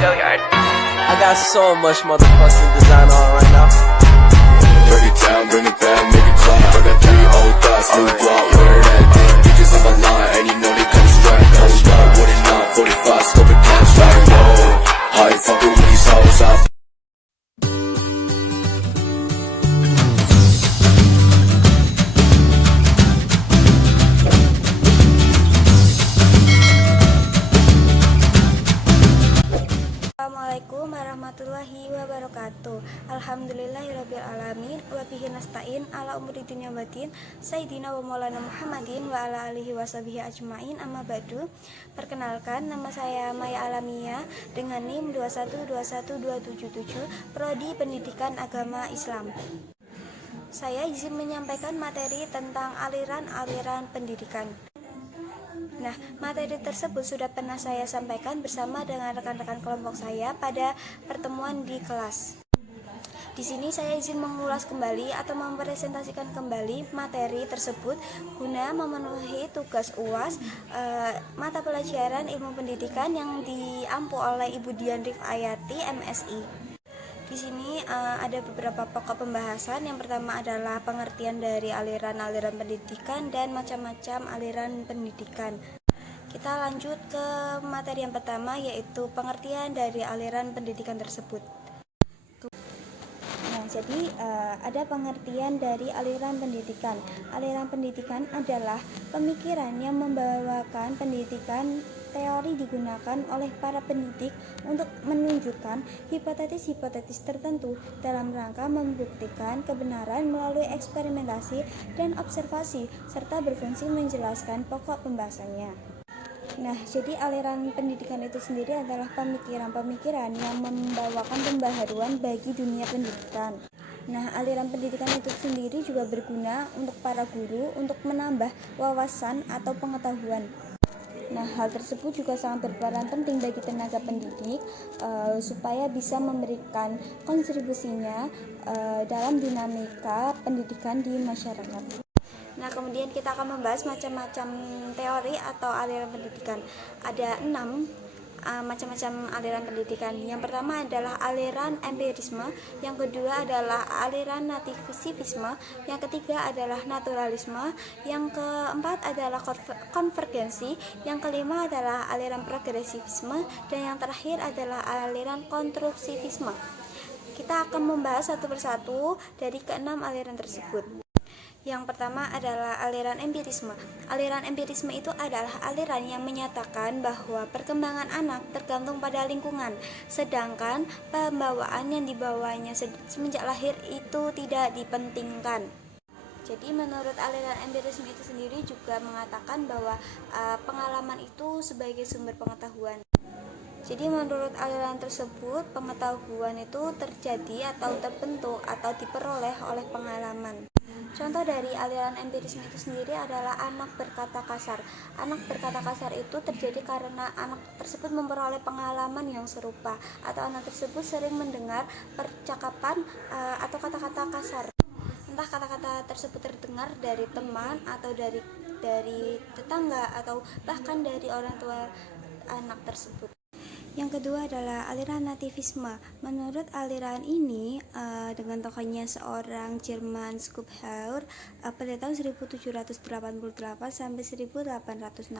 I got so much motherfucking design on right now. Break it down, bring it back, make it clap. I got 3 old thoughts, new block, where that thing. Bitches on my line, and you know they come straight. Hold up, what it not, 45, scope it cash like, whoa. I ain't fucking with these hoes, I Assalamualaikum warahmatullahi wabarakatuh. Alhamdulillahirabbil alamin wa bihi nasta'in ala umuri dunya waddin. Sayyidina wa maulana Muhammadin wa ala alihi washabihi ajmain. Amma ba'du. Perkenalkan, nama saya Maya Alamia dengan NIM 2121277, prodi Pendidikan Agama Islam. Saya izin menyampaikan materi tentang aliran-aliran pendidikan. Nah, materi tersebut sudah pernah saya sampaikan bersama dengan rekan-rekan kelompok saya pada pertemuan di kelas. Di sini saya izin mengulas kembali atau mempresentasikan kembali materi tersebut guna memenuhi tugas UAS mata pelajaran ilmu pendidikan yang diampu oleh Ibu Dian Rifayati, MSI. Di sini ada beberapa pokok pembahasan. Yang pertama adalah pengertian dari aliran-aliran pendidikan dan macam-macam aliran pendidikan. Kita lanjut ke materi yang pertama, yaitu pengertian dari aliran pendidikan tersebut. Nah, jadi ada pengertian dari aliran pendidikan. Aliran pendidikan adalah pemikiran yang membawakan pendidikan. Teori digunakan oleh para pendidik untuk menunjukkan hipotesis-hipotesis tertentu dalam rangka membuktikan kebenaran melalui eksperimentasi dan observasi, serta berfungsi menjelaskan pokok pembahasannya. Nah, jadi aliran pendidikan itu sendiri adalah pemikiran-pemikiran yang membawakan pembaharuan bagi dunia pendidikan. Nah, aliran pendidikan itu sendiri juga berguna untuk para guru untuk menambah wawasan atau pengetahuan. Nah, hal tersebut juga sangat berperan penting bagi tenaga pendidik supaya bisa memberikan kontribusinya dalam dinamika pendidikan di masyarakat. Nah, kemudian kita akan membahas macam-macam teori atau aliran pendidikan. Ada 6 macam-macam aliran pendidikan. Yang pertama adalah aliran empirisme, yang kedua adalah aliran nativisme, yang ketiga adalah naturalisme, yang keempat adalah konvergensi, yang kelima adalah aliran progresivisme, dan yang terakhir adalah aliran konstruksivisme. Kita akan membahas satu persatu dari keenam aliran tersebut. Yang pertama adalah aliran empirisme. Aliran empirisme itu adalah aliran yang menyatakan bahwa perkembangan anak tergantung pada lingkungan, sedangkan pembawaan yang dibawanya semenjak lahir itu tidak dipentingkan. Jadi menurut aliran empirisme itu sendiri juga mengatakan bahwa pengalaman itu sebagai sumber pengetahuan. Jadi menurut aliran tersebut, pengetahuan itu terjadi atau terbentuk atau diperoleh oleh pengalaman. Contoh dari aliran empirisme itu sendiri adalah anak berkata kasar. Anak berkata kasar itu terjadi karena anak tersebut memperoleh pengalaman yang serupa, atau anak tersebut sering mendengar percakapan atau kata-kata kasar. Entah kata-kata tersebut terdengar dari teman atau dari tetangga atau bahkan dari orang tua anak tersebut. Yang kedua adalah aliran nativisme. Menurut aliran ini, dengan tokohnya seorang Jerman Schopenhauer pada tahun 1788 sampai 1860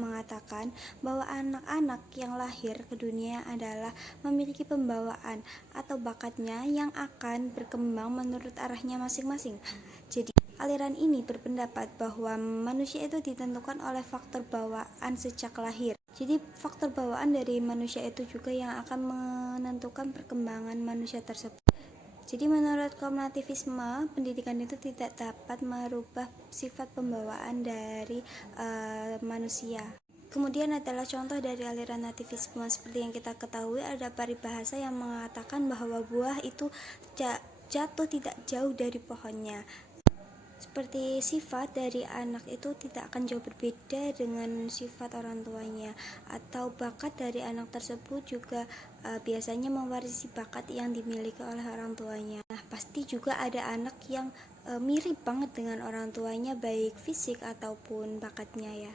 mengatakan bahwa anak-anak yang lahir ke dunia adalah memiliki pembawaan atau bakatnya yang akan berkembang menurut arahnya masing-masing. Jadi aliran ini berpendapat bahwa manusia itu ditentukan oleh faktor bawaan sejak lahir. Jadi faktor bawaan dari manusia itu juga yang akan menentukan perkembangan manusia tersebut. Jadi menurut kaum nativisme, pendidikan itu tidak dapat merubah sifat pembawaan dari manusia. Kemudian adalah contoh dari aliran nativisme. Seperti yang kita ketahui, ada paribahasa yang mengatakan bahwa buah itu jatuh tidak jauh dari pohonnya. Seperti sifat dari anak itu tidak akan jauh berbeda dengan sifat orang tuanya, atau bakat dari anak tersebut juga biasanya mewarisi bakat yang dimiliki oleh orang tuanya. Nah, pasti juga ada anak yang mirip banget dengan orang tuanya, baik fisik ataupun bakatnya ya.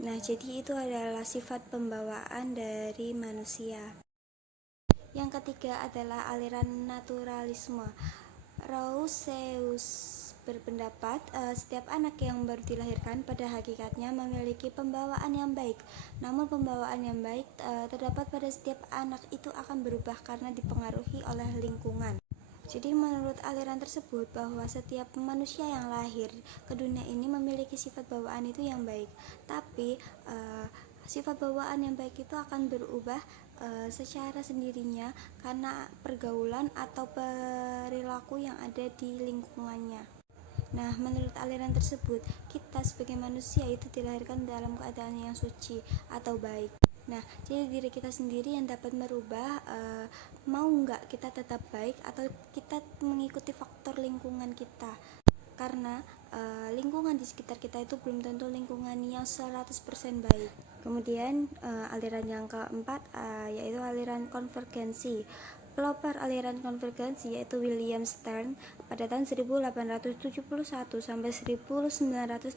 Nah, jadi itu adalah sifat pembawaan dari manusia. Yang ketiga adalah aliran naturalisme. Rawlsius berpendapat setiap anak yang baru dilahirkan pada hakikatnya memiliki pembawaan yang baik. Namun pembawaan yang baik terdapat pada setiap anak itu akan berubah karena dipengaruhi oleh lingkungan. Jadi menurut aliran tersebut bahwa setiap manusia yang lahir ke dunia ini memiliki sifat bawaan itu yang baik. Tapi sifat bawaan yang baik itu akan berubah secara sendirinya karena pergaulan atau perilaku yang ada di lingkungannya. Nah, menurut aliran tersebut, kita sebagai manusia itu dilahirkan dalam keadaan yang suci atau baik. Nah, jadi diri kita sendiri yang dapat merubah mau nggak kita tetap baik atau kita mengikuti faktor lingkungan kita. Karena lingkungan di sekitar kita itu belum tentu lingkungan yang 100% baik. Kemudian aliran yang keempat yaitu aliran konvergensi. Pelopor aliran konvergensi yaitu William Stern pada tahun 1871 sampai 1939,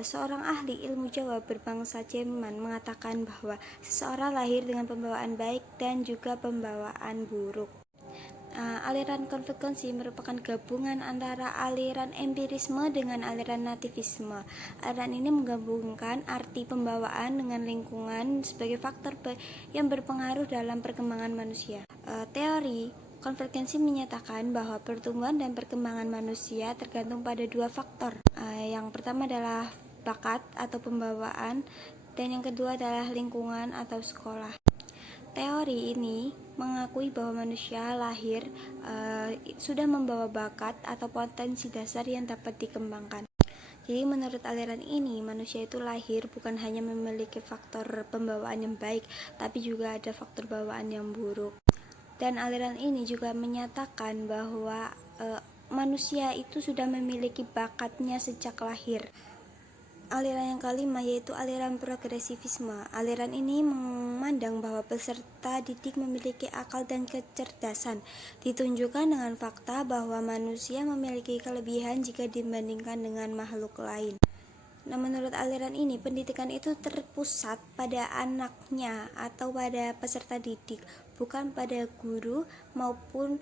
seorang ahli ilmu Jawa berbangsa Jerman mengatakan bahwa seseorang lahir dengan pembawaan baik dan juga pembawaan buruk. Aliran konvergensi merupakan gabungan antara aliran empirisme dengan aliran nativisme. Aliran ini menggabungkan arti pembawaan dengan lingkungan sebagai faktor yang berpengaruh dalam perkembangan manusia. Teori konvergensi menyatakan bahwa pertumbuhan dan perkembangan manusia tergantung pada dua faktor. Yang pertama adalah bakat atau pembawaan, dan yang kedua adalah lingkungan atau sekolah. Teori ini mengakui bahwa manusia lahir sudah membawa bakat atau potensi dasar yang dapat dikembangkan. Jadi menurut aliran ini, manusia itu lahir bukan hanya memiliki faktor pembawaan yang baik, tapi juga ada faktor bawaan yang buruk. Dan aliran ini juga menyatakan bahwa manusia itu sudah memiliki bakatnya sejak lahir. Aliran yang kelima yaitu aliran progresivisme. Aliran ini memandang bahwa peserta didik memiliki akal dan kecerdasan, ditunjukkan dengan fakta bahwa manusia memiliki kelebihan jika dibandingkan dengan makhluk lain. Nah, menurut aliran ini, pendidikan itu terpusat pada anaknya atau pada peserta didik, bukan pada guru maupun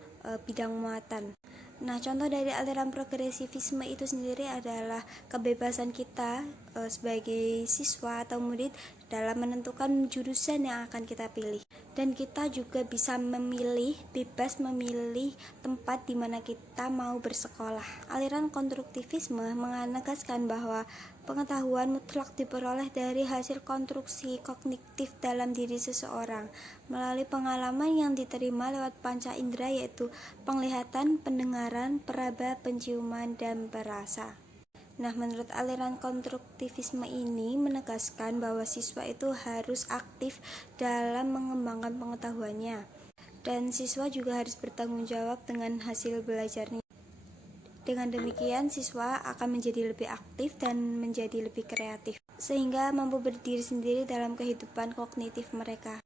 bidang muatan. Nah, contoh dari aliran progresivisme itu sendiri adalah kebebasan kita sebagai siswa atau murid dalam menentukan jurusan yang akan kita pilih. Dan kita juga bisa bebas memilih tempat di mana kita mau bersekolah. Aliran konstruktivisme menegaskan bahwa pengetahuan mutlak diperoleh dari hasil konstruksi kognitif dalam diri seseorang melalui pengalaman yang diterima lewat panca indera, yaitu penglihatan, pendengaran, peraba, penciuman, dan perasa. Nah, menurut aliran konstruktivisme ini menegaskan bahwa siswa itu harus aktif dalam mengembangkan pengetahuannya, dan siswa juga harus bertanggung jawab dengan hasil belajarnya. Dengan demikian, siswa akan menjadi lebih aktif dan menjadi lebih kreatif, sehingga mampu berdiri sendiri dalam kehidupan kognitif mereka.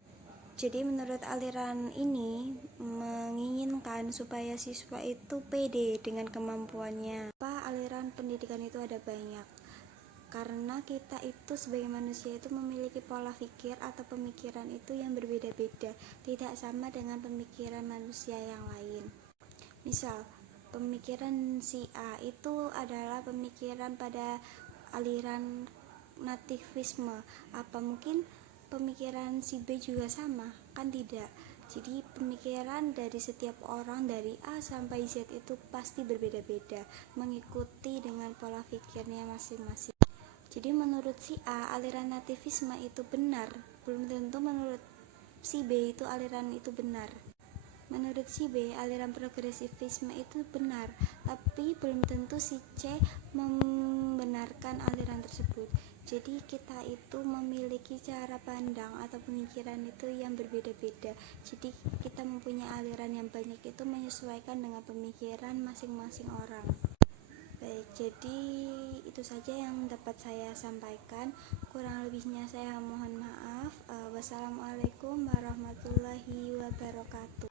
Jadi menurut aliran ini menginginkan supaya siswa itu pede dengan kemampuannya. Aliran pendidikan itu ada banyak, karena kita itu sebagai manusia itu memiliki pola pikir atau pemikiran itu yang berbeda-beda, tidak sama dengan pemikiran manusia yang lain. Misal, pemikiran si A itu adalah pemikiran pada aliran nativisme. Apa mungkin pemikiran si B juga sama? Kan tidak. Jadi pemikiran dari setiap orang dari A sampai Z itu pasti berbeda-beda, mengikuti dengan pola pikirnya masing-masing. Jadi menurut si A, aliran nativisme itu benar, belum tentu menurut si B itu aliran itu benar. Menurut si B, aliran progresivisme itu benar, tapi belum tentu si C membenarkan aliran tersebut. Jadi kita itu memiliki cara pandang atau pemikiran itu yang berbeda-beda. Jadi kita mempunyai aliran yang banyak itu menyesuaikan dengan pemikiran masing-masing orang. Baik, jadi itu saja yang dapat saya sampaikan. Kurang lebihnya saya mohon maaf. Wassalamualaikum warahmatullahi wabarakatuh.